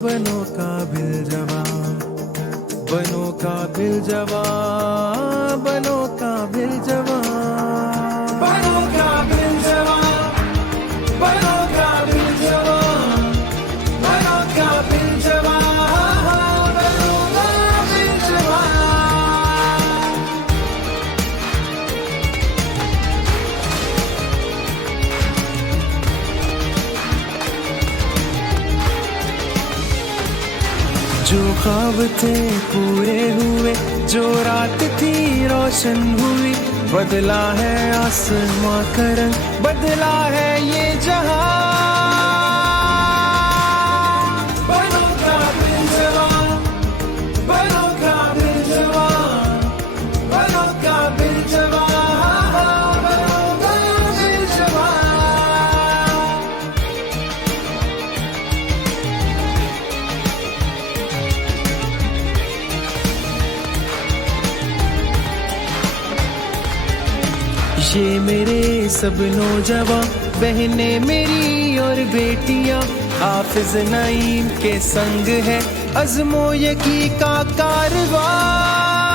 बनो काबिल जवान, बनो काबिल जवान, बनो काबिल जवान, बनो काबिल जवान, बनो काबिल जवान, बनो काबिल जवान, बनो काबिल जवान। जो ख्वाब थे पूरे हुए, जो रात थी रोशन हुई, बदला है आसमां का रंग, बदला है ये जहां। बनो काबिल जवान, बनो काबिल जवान, बनो काबिल जवान, बनो काबिल जवान। ये मेरे सब नौजवान बहने मेरी और बेटियां, हाफिज नईम के संग है अज़्मो यकी का कारवां।